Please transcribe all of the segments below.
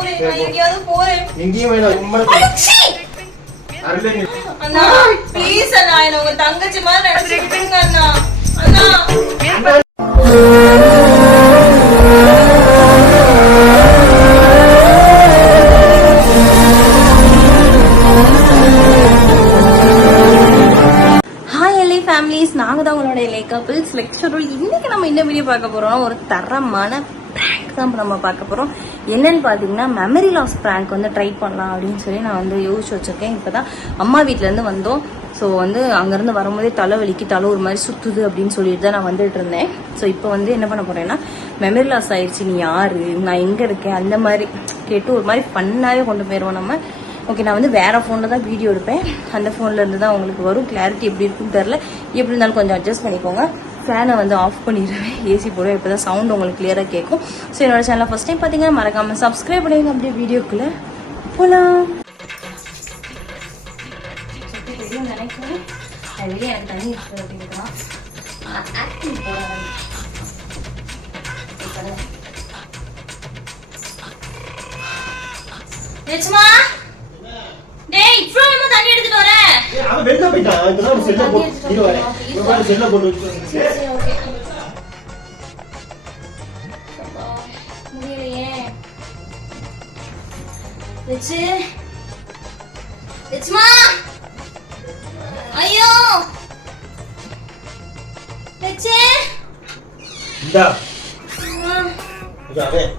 போறேன். நான் எங்கேயாவது போறேன். எங்கேயும் வேணாம் உண்மை அண்ணா ப்ளீஸ் அண்ணா என்ன உங்க தங்கச்சி மாதிரி நினைச்சுக்கிட்டுங்க அண்ணா. அண்ணா. ஹாய் எல்லை ஃபேமிலிஸ் நாங்கள் தான் உங்களோட எல்லை கப்பிள்ஸ் லெக்சரல் இன்னைக்கு நம்ம என்ன வீடியோ பார்க்க போறோம்னா ஒரு தரமான ப்ராங்க் தான் நம்ம பார்க்க போகிறோம் என்னன்னு பார்த்தீங்கன்னா மெமரி லாஸ் ப்ராங்க் வந்து ட்ரை பண்ணலாம் அப்படின்னு சொல்லி நான் வந்து யோசிச்சு இப்போ தான் அம்மா வீட்டிலேருந்து வந்தோம். ஸோ வந்து அங்கேருந்து வரும்போதே தலைவலிக்கு தலை ஒரு மாதிரி சுற்றுது அப்படின்னு சொல்லிட்டு தான் நான் வந்துட்டு இருந்தேன். ஸோ இப்போ வந்து என்ன பண்ண போகிறேன்னா மெமரி லாஸ் ஆயிடுச்சு நீ யாரு? நான் எங்கே இருக்கேன்? அந்த மாதிரி கேட்டு ஒரு மாதிரி ஃபன்னாகவே கொண்டு போயிடுவோம் நம்ம. ஓகே நான் வந்து வேற ஃபோனில் தான் வீடியோ எடுப்பேன். அந்த ஃபோன்ல இருந்து தான் உங்களுக்கு வரும். கிளாரிட்டி எப்படி இருக்குன்னு தெரில எப்படி இருந்தாலும் கொஞ்சம் அட்ஜஸ்ட் பண்ணிக்கோங்க. ஃபேனை வந்து ஆஃப் பண்ணிடுவேன். ஏசி போடுவேன். இப்போ தான் சவுண்ட் உங்களுக்கு கிளியராக கேட்கும். ஸோ என்னோட சேனலை ஃபஸ்ட் டைம் பார்த்தீங்கன்னா மறக்காமல் சப்ஸ்கிரைப் பண்ணுவீங்க அப்படியே வீடியோக்குள்ளே போகலாம் நினைக்கிறேன் வெளியே எனக்கு தண்ணி இருக்குது அப்படிங்கிறான் ஆக்டிங் போகிறேன் டேய் இப்போ நம்ம தண்ணி எடுத்துட்டு வரேன் ஏய், அவன் வெளில போயிட்டான் இப்பதான் ஒரு செல்ல போட்டு இரு வரேன் ஒரு மாதிரி செல்ல போட்டு வச்சுக்கோங்க. சரி ஓகே. முடியலையே. வச்சு. வச்சுமா. ஐயோ. வச்சு. இந்தா. இது அவன்.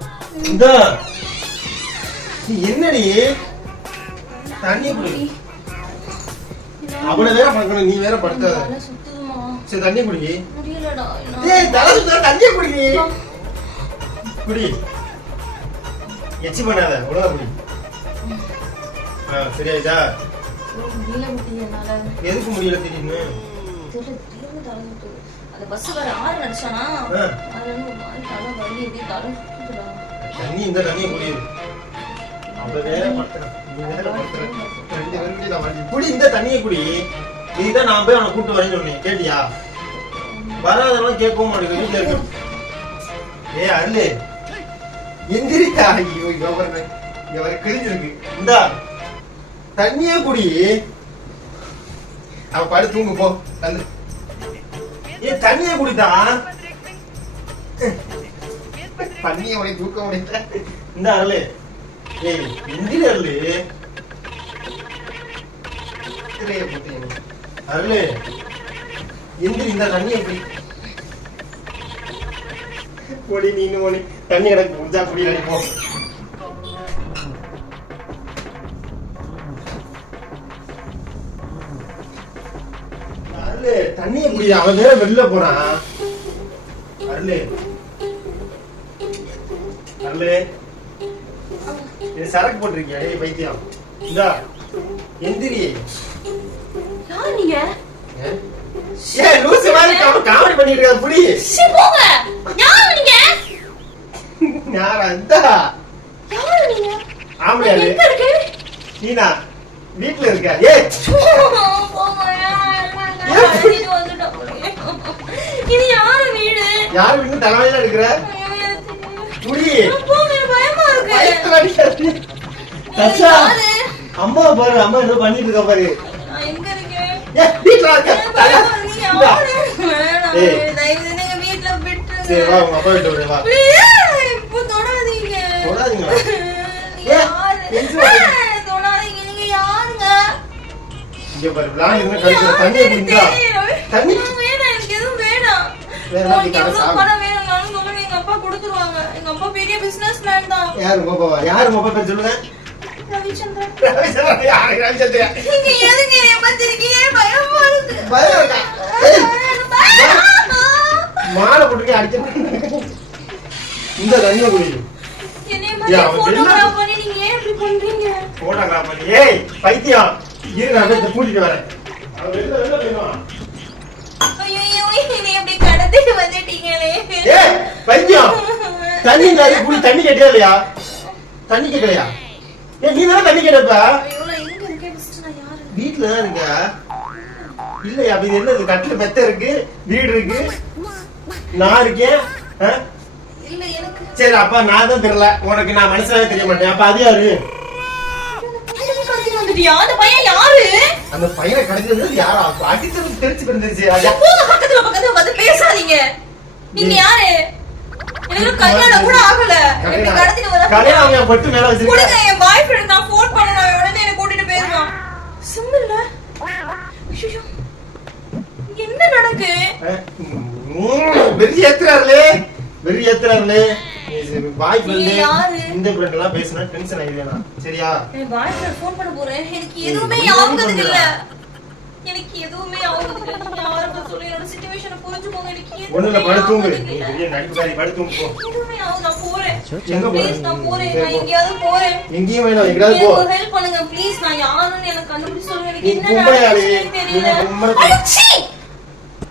இந்தா. நீ என்னடி? தண்ணி குடி. அவனை வேற பார்க்கணும் நீ வேற சுத்துதுமா சரி தண்ணி குடி. ஏய் தலை சுத்தா தண்ணிய குடி. குடி. எச்சி பண்ணாத ஒழுங்கா குடி. ஆ என்னால. எதுக்கு முடியல திடீர்னு? தெரியல திடீர்னு தலை சுத்துது. அந்த பஸ் வேற ஆறு நடிச்சானா? ஆ. அதுல இருந்து ஒரு மாதிரி தலை வலி எப்படி தலை சுத்துதுடா? தண்ணி இந்த தண்ணியை குடியுது குடி இந்த தண்ணியை குடி. இதுதான் நான் போய் அவனை கூட்டு வரேன்னு சொன்னேன் கேட்டியா? வராதவன் கேட்கவும் மாட்டேங்குது. வீட்டுல இருக்கு. ஏ அருளு. எந்திரிக்கா. ஐயோ இவ பாருங்க. இங்க வர கிழிஞ்சிருக்கு. இந்தா. தண்ணியே குடி. அவ படு தூங்கு போ. தள்ளு. ஏ தண்ணியே குடித்தா தண்ணியை உடைய தூக்க முடியல இந்த அருளு. ஏய் எந்திரி அருளு. திரையை தண்ணியை நீனு ஒளி தண்ணி எனக்கு முடிஞ்சா குடி நினைப்போம் அருளு தண்ணியை குடி அவன் வேற வெளில போறான். அருளு. அருளு. இது சரக்கு போட்டிருக்கியா? ஏய் பைத்தியம். இந்தா எந்திரி யார் நீங்க? ஏ? லூசு மாதிரி காமெடி பண்ணிட்டு இருக்க புடி சீ, போங்க. யார் நீங்க? யாரா இந்தா? யார் நீங்க? ஆம்பளையா? எங்க இருக்கு நீனா? வீட்ல இருக்க? வந்துட்டோம். இது யாரு வீடு? யார் வீட்டு தலைமையில இருக்கிற. புடி போங்க. அம்மா பாரு அம்மா ஏதோ பண்ணிட்டு இருக்கா பாரு. வீட்ல இருக்க? வேணாம், வீட்டுல சரி வா உங்க அப்பா வீட்டு விடு, வா. தொடாதீங்க. தொடாதீங்க இங்க பாரு விளாண்டு இருந்தா கழிக்கிற தண்ணியை குடிங்களா? தண்ணி? வேணாம் எனக்கு எதுவும் வேணாம். வேற என்ன. பணம் வேணும்னாலும் சொல்லுங்க எங்க அப்பா கொடுத்துருவாங்க அப்பா பெரிய பிசினஸ் மேன் தான். யாரு அப்பாவா யாரு அப்பா பேர் சொல்லுங்க. ரவிச்சந்திரன். ரவிச்சந்திரன், யாரு ரவிச்சந்திரன்? நீங்க எதுக்கு ஏமாத்திருக்கீங்க பயமா இருக்கு. பயம் இருக்கா? ஏய், எனக்கு பயம். மாலை போட்டுருக்கேன் அடிக்க இந்த தண்ணியை குடி. என்னைய ஏய், நீங்க பைத்தியம். இரு நான் கூட்டிட்டு வரேன். ஐயோ கடத்திட்டு வந்துட்டீங்களே. ஏய் பைத்தியம். தண்ணி குடி தண்ணி கேட்டியா இல்லையா? தண்ணி கேட்கலையா ஏய் நீ தானே தண்ணி கேட்டப்ப? வீட்டுல தான் இருக்க? இல்லையா அப்ப இது என்ன கட்டில மெத்த இருக்கு வீடு இருக்கு நான் இருக்கேன் ஆ? இல்ல எனக்கு சரி அப்ப நான் தான் தெரியல. உனக்கு நான் மனுஷனாவே தெரிய மாட்டேன். அப்ப அது யாரு? அந்த பையன் யாரு? அந்த பையனை கிடைச்சது யாரா? அடிச்சது ஐயா, போங்க பக்கத்துல பக்கத்துல வந்து பேசாதீங்க. நீங்க யாரு? எனக்கு கல்யாணம் கூட ஆகல. எப்படி கடத்திட்டு வர கல்யாணம் அவன் பட்டு மேல கொடுங்க வச்சிருக்கேன் என் பாய் ஃப்ரெண்ட் நான் ஃபோன் பண்ணணும் உடனே என்ன கூட்டிட்டு போயிருவான். சிம் இல்ல. ஐயோ என்ன நடக்கு? ஏத்துறாருலே. ஏத்துறாருலே. பாய்? ஃப்ரெண்டு இந்த ஃப்ரெண்ட் எல்லாம் பேசினா டென்ஷன் ஆகிடுவேனா சரியா? என் பாய் ஃப்ரெண்ட் ஃபோன் பண்ண போறேன். எனக்கு எதுவுமே ஆகுறதுக்கு இல்ல. எனக்கு எதுவுமே ஆகுறதுக்கு இல்ல. நீங்க யாரும் சொல்லி என்னோட சிச்சுவேஷனை புரிஞ்சுக்கோங்க. எனக்கு ஒண்ணு இல்ல எதுவுமே படு தூங்கு ஆகுறதுக்கு நீ இல்ல பெரிய நடிப்புக்காரி படு தூங்கு போ. எதுவுமே ஆகுது நான் போறேன். எங்க போற? ப்ளீஸ் நான் போறேன். சரி, நான் போ. எங்கேயாவது போறேன். எங்கேயும் வேணாம் எங்கேயாவது போ. எனக்கு ஹெல்ப் பண்ணுங்க. ப்ளீஸ் நான் யாருன்னு எனக்கு கண்டுபிடிச்சு சொல்லுங்க. எனக்கு நீ என்ன தெரியல. நீ!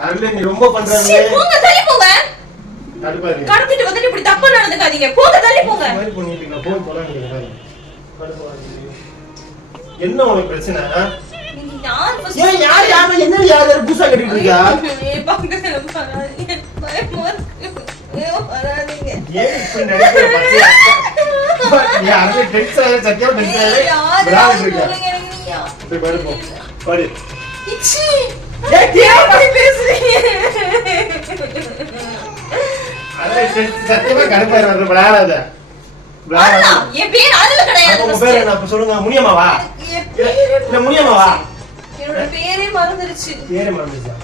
அதுல ரொம்ப பண்றாங்க போங்க தள்ளி போங்க. கடுப்பாரு கடத்திட்டு வந்துட்டு இப்படி தப்பா நடந்துக்காதீங்க. போங்க தள்ளி போங்க. இந்த மாதிரி பண்ணிட்டு கடுப்பாரு. என்ன உனக்கு பிரச்சனை யார் யார் யாரு என்ன யார் யாரு புதுசா கட்டிட்டு இருக்கா? ஏய், பயமா வராதீங்க. ஏன் இப்படி நடிக்கிற சத்தியமா இருக்க போய் போ சத்தியமா விளையாடாத என் பேர் அதுல கிடையாது உங்க பேர் என்ன சொல்லுங்க முனியம்மாவா இல்ல முனியம்மாவா என்னோட பேரே மறந்துருச்சு பேரே மறந்துச்சா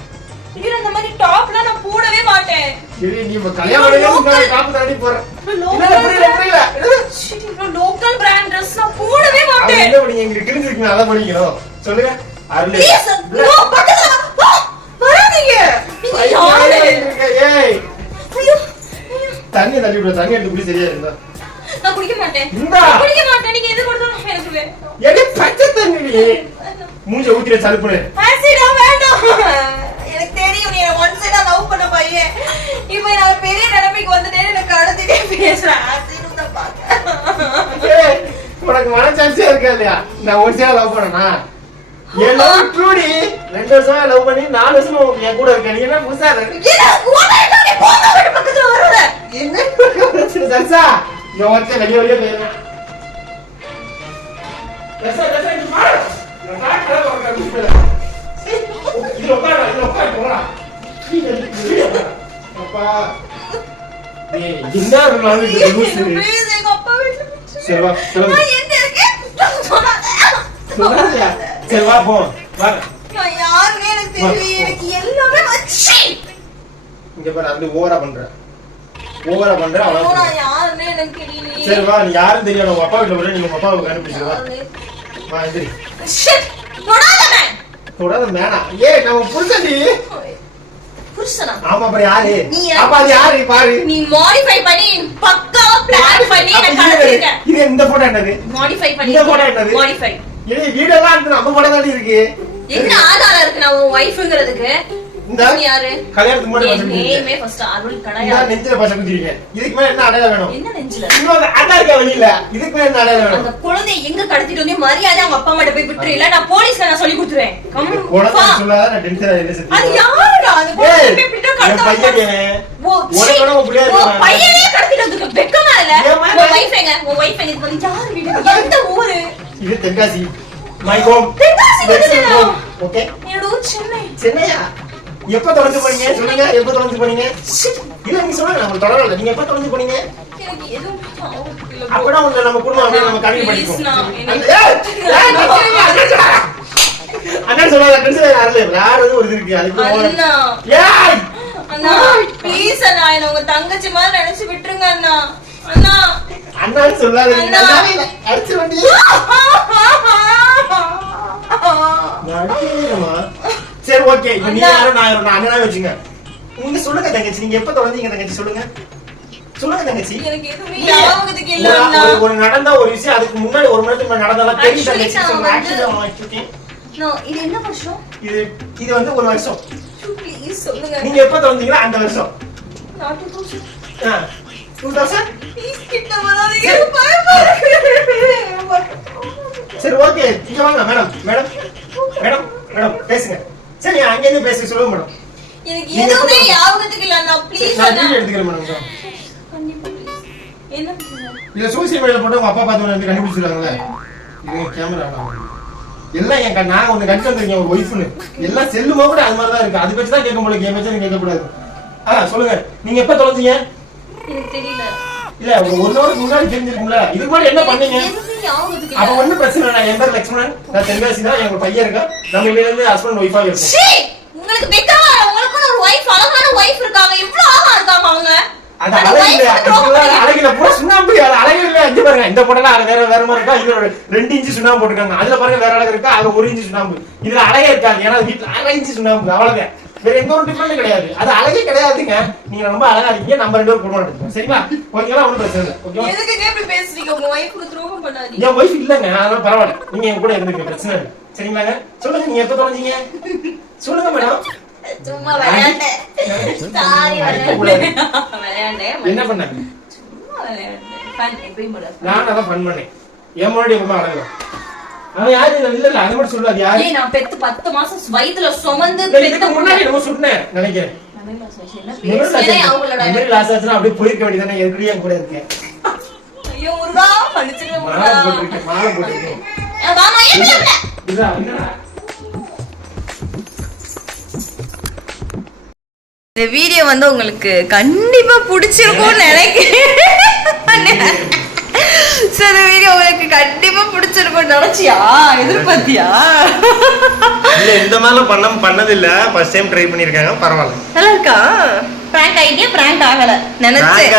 அந்த மாதிரி டாப்லாம் நான் போடவே மாட்டேன். சரி நீ இப்ப கல்யாணம் பண்ணி தாண்டி போற. இல்ல புரியல புரியல என்னது? லோக்கல் பிராண்ட் ட்ரெஸ் நான் போடவே அவன் மாட்டேன். என்ன பண்ணீங்க? எங்களுக்கு தெரிஞ்சிருக்கீங்க அதை பண்ணிக்கணும். சொல்லுங்க. அருள். Please, no, பக்கத்துல வா. வா, வராதீங்க. நீங்க யாரு? ஏய். ஐயோ, ஐயோ. தண்ணி தள்ளி விடு தண்ணி எடுத்து குடி சரியா இருந்தா. நான் குடிக்க மாட்டேன். குடிக்க மாட்டேன். நீங்க எது கொடுத்தாலும் எனக்கு வேணும் எடி பச்சை தண்ணி மூஞ்ச ஊத்திர சலுப்புனு. ஆசிடா வேண்டாம். எனக்கு தெரியும் நீ ஒன் சைடா லவ் பண்ண பையன். இப்போ நான் பெரிய நிலைமைக்கு வந்துட்டேன்னு எனக்கு கடத்திட்டே பேசுறேன். ஆசிடும் தான் உனக்கு மனசாட்சியா இருக்கா இல்லையா? நான் ஒரு சேர லவ் பண்ணனா? என் லவ் ட்ரூடி ரெண்டு வருஷமா லவ் பண்ணி நாலு வருஷமா என் கூட இருக்க நீ என்ன புதுசா இருக்க? என்ன? பக்கத்துல பிரச்சனை ஒருத்தன் வெளிய வெளிய போயிருவான் தர்சா தர்சா இங்க பாரு நான் உனக்கு அது உண்மையில. இதுல உட்காரு இதுல உட்காரு போடா நீ வெளிய. அப்பா ஏய் என்ன இருந்தாலும் இந்த லூசு ப்ளீஸ் எங்க அப்பா வீட்டுல விட்டுரு. சரி வா கிளம்பு நான் எங்க இருக்கேன் சொல்லாத. சொல்லாதயா சரி வா போ வா நான் யாருன்னே எனக்கு தெரியல எனக்கு எல்லாமே வச்சு இங்க பாரு அப்படி ஓவரா பண்ற ஓவரா பண்ற நான் யாருன்னே எனக்கு தெரியலையே. சரி வா நீ யாரும் தெரியாது உங்க அப்பா வீட்டுல போய் நீங்க உங்க அப்பாவுக்கு அனுப்பிச்சு வா. எந்திரி. தொடாத வேணாம் ஏய் நம்ம புருஷனா? ஆமா அப்புறம் யாரு? நீ? அப்ப அது யாரு? பாரு. நீ மாடிஃபை பண்ணி பக்காவா பிளான் பண்ணி எனக்கு இது இந்த போட்டோ என்னது? மாடிஃபை பண்ணி இந்த என்னது? மாடிஃபை ஏய் வீடெல்லாம் இருந்து நம்ம போட்டோ தாண்டி இருக்கு. என்ன ஆதாரம் இருக்கு நான் உன் ஒய்ஃப்ங்கிறதுக்கு இந்த யாரு கல்யாணத்துக்கு முன்னாடி நேமே ஃபர்ஸ்ட் அருள் நெஞ்சில இதுக்கு மேல என்ன அடையாளம் வேணும் என்ன நெஞ்சில இன்னொரு அதான் இருக்க வெளியில இதுக்கு மேல என்ன அடையாளம் அந்த வேணும் குழந்தைய எங்க கடத்திட்டு வந்து மரியாதை அவங்க அப்பா அம்மா போய் விட்டுரு இல்ல நான் போலீஸ்ல நான் சொல்லி கொடுத்துருவேன் கம் குழந்தை வா. சொல்லாத நான் டென்ஷன் ஆயிடுறேன் அது சத்தியமா. யாருடா அது ஏய், குழந்தைய போய் இப்படிதான் என் கடத்த பையன் ஓ, உனக்கு சீ. வேணா உன் பிள்ளையா ஓ, இருக்கலாம். பையனே கடத்திட்டு வந்துருக்கு. வெக்கமா இல்ல? ஏன் மேல? உன் wife எங்க? உன் wife எங்க? இது வந்து யார் வீடு? எந்த ஊரு? இது தென்காசி மை ஹோம் தென்காசி வந்துட்டா? ஓகே என்னோட ஊர் சென்னை. சென்னையா எப்ப தொலைஞ்சு போனீங்க சொல்லுங்க எப்ப தொலைஞ்சு போனீங்க. இல்ல நீங்க சொல்லுங்க நம்ம தொடரல நீங்க எப்ப தொலைஞ்சு போனீங்க. அப்பதான் உங்களை நம்ம குடும்பம் அப்படியே நம்ம நான் சொல்லுங்க, அண்ணன் சொல்லாத. அண்ணன் வேற எதுவும் ஒரு இருக்கு அதுக்கு அண்ணா, ஏய் அண்ணா, please அண்ணா, என்னை உங்க தங்கச்சி மாதிரி நினைச்சு விட்டுருங்க அண்ணா. அண்ணா. அண்ணான்னு சொல்லாத அண்ணா. அடிச்சு வண்டி நான். சரி ஓகே நீ. யாரும் நான் நான் அண்ணனா வச்சுங்க நீங்க சொல்லுங்க தங்கச்சி. நீங்க எப்ப தொலைஞ்சீங்க தங்கச்சி? சொல்லுங்க. சொல்லுங்க தங்கச்சி. எனக்கு எதுவுமே. ஞாபகத்துக்கு இல்ல ஒரு-. ஒரு- நடந்த ஒரு விஷயம் அதுக்கு முன்னாடி ஒரு மணி நேரத்துக்கு முன்னாடி நடந்ததெல்லாம் தெரியும் Actually, தங்கச்சி. நான் சொல்லுங்க. வந்து- Actually, நான் வச்சிருக்கேன். நான் இது என்ன வருஷம்? இது இது வந்து ஒரு வருஷம். ப்ளீஸ் சொல்லுங்க. நீங்க எப்ப தொலைஞ்சீங்களோ அந்த வருஷம். நான் 2000 டூ தௌசண்ட் ப்ளீஸ் கிட்ட வராதீங்க எனக்கு பயமா இருக்கு சரி. ஓகே இங்க வாங்க மேடம் மேடம் மேடம் மேடம் பேசுங்க. அங்க இருந்து பேச சொல்லுங்க மேடம் எனக்கு எதுவுமே ஞாபகத்துக்கு இல்ல சரி, ப்ளீஸ் நான் வீடியோ எடுத்துக்கிறேன் மேடம் என்ன இதை சோசியல் மீடியால போட்டு உங்க அப்பா பார்த்து வந்து கண்டுபிடிச்சிருக்காங்கல்ல இது கேமரா எல்லாம் என் நான் ஒண்ணு கட்டி வந்திருக்கேன் ஒரு ஒய்ஃப்னு எல்லாம் செல்லுமா கூட அது மாதிரி தான் இருக்கு. அது வச்சு தான் கேட்க முடியல என் வச்சு கேட்கக்கூடாது. ஆ சொல்லுங்க. நீங்க எப்ப தொலைஞ்சீங்க? எனக்கு தெரியல. இல்ல ஒரு நாளுக்கு முன்னாடி தெரிஞ்சிருக்கும்ல. இதுக்கு முன்னாடி என்ன பண்ணீங்க? அப்ப. ஒண்ணும் பிரச்சனை இல்லை என் பேர் லட்சுமணன் நான் தென்காசி தான் எங்க பையன் இருக்கா நம்ம இனிமே இருந்து ஹஸ்பண்ட் ஒய்ஃபா இருக்கும்! உங்களுக்கு வெக்கமா இல்ல? உங்களுக்குன்னு ஒரு wife, அழகான wife இருக்காங்க. எவ்வளவு அழகா இருக்காங்க அவங்க. அது அழகு wife இல்ல க்கு துரோகம் இதெல்லாம் பண்ணி- அழகு இல்ல பூரா சுண்ணாம்பு அது அழகு இல்ல இங்க பாருங்க இந்த படம் வேற வேற மாதிரி இருக்கா? இதுல ஒரு ரெண்டு இன்ச்சு சுண்ணாம்பு போட்டுருக்காங்க. அதுல பாருங்க வேற அழகு இருக்கா? அதுல ஒரு இன்ச்சு சுண்ணாம்பு. இதுல அழகே இருக்காது. ஏன்னா அது வீட்டுல அரை இன்ச்சு சுண்ணாம்பு. அவ்வளவுதான். வேற எந்த ஒரு டிஃபரெண்ட் கிடையாது. அது அழகே கிடையாதுங்க. நீங்க ரொம்ப அழகா இருக்கீங்க. நம்ம ரெண்டு பேரும் குடும்பம் எடுத்துக்கோம் சரிங்களா ஓகேங்களா ஒண்ணும் பிரச்சனை இல்லை. ஓகேவா? எதுக்குங்க இப்படி பேசுறீங்க? உங்க wife க்கு துரோகம் பண்ணாதீங்க. என் ஒய்ஃப் இல்லங்க. அதனால பரவாயில்ல. நீங்க என் கூட இருந்துக்க பிரச்சனை இல்லை. சரிங்களாங்க? சொல்லுங்க. நீங்க எப்ப தொலைஞ்சீங்க சொல்லுங்க மேடம் சும்மா விளையாண்டேன். Sorry, விளையாண்டேன். என்ன பண்ணாங்க சும்மா விளையாண்டேன். எப்பயும் போல. நான் அதான் ஃபன் பண்ணேன். என் முன்னாடி எப்பவுமே அழகு அவன் யாரு? இல்ல இல்ல அது மட்டும் சொல்லாது யாரு? ஏய், நான் பெத்து பத்து மாசம் வயித்துல சுமந்து இதுக்கு பெத்த முன்னாடி என்னமோ சொன்னேன் நினைக்கிறேன். அவங்களோட லாஸ் ஆச்சுன்னா அப்படியே போயிருக்க வேண்டியதானே என் கூட இருக்கேன்? ஐயோ முருகா மன்னிச்சிருங்க மாலை முருகா போட்டிருக்கேன் மாலை போட்டிருக்கேன் ஏ, வாமா ஏன் இப்படி அப்படி? இதா, என்னடா? இந்த வீடியோ வந்து உங்களுக்கு கண்டிப்பா பிடிச்சிருக்கும்னு நினைக்கிறேன். சோ இந்த வீடியோ உங்களுக்கு கண்டிப்பா பிடிச்சிருக்கும்னு நினைச்சியா? எதிர்பார்த்தியா? இல்ல இந்த மாதிரிலாம் பண்ண பண்ணதில்ல. ஃபர்ஸ்ட் டைம் ட்ரை பண்ணிருக்காங்க பரவாயில்ல. நல்லா இருக்கா? பிராங்க் ஐடியா பிராங்க் ஆகல. நினைச்சேன்.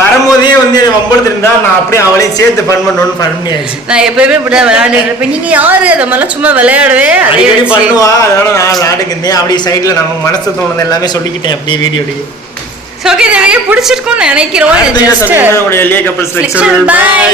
வரும்போதே வந்து வம்பளுத்து இருந்தா நான் அப்படியே அவளையும் சேர்த்து ஃபன் பண்ணணும்னு ஃபன் பண்ணியாச்சு. நான் எப்பயுமே இப்படிதான் விளையாண்டுட்டு இருப்பேன். நீங்க யாரு? அந்த மாதிரிலாம் சும்மா விளையாடவே அடிக்கடி. பண்ணுவா அதனால நான் விளையாட்டுக்கு இருந்தேன். அப்படியே சைடுல நம்ம மனசு தோணுது எல்லாமே சொல்லிக்கிட்டேன் அப்படியே வீடியோலயே Okay, இந்த வீடியோ பிடிச்சிருக்கும்னு நினைக்கிறோம். Lecture by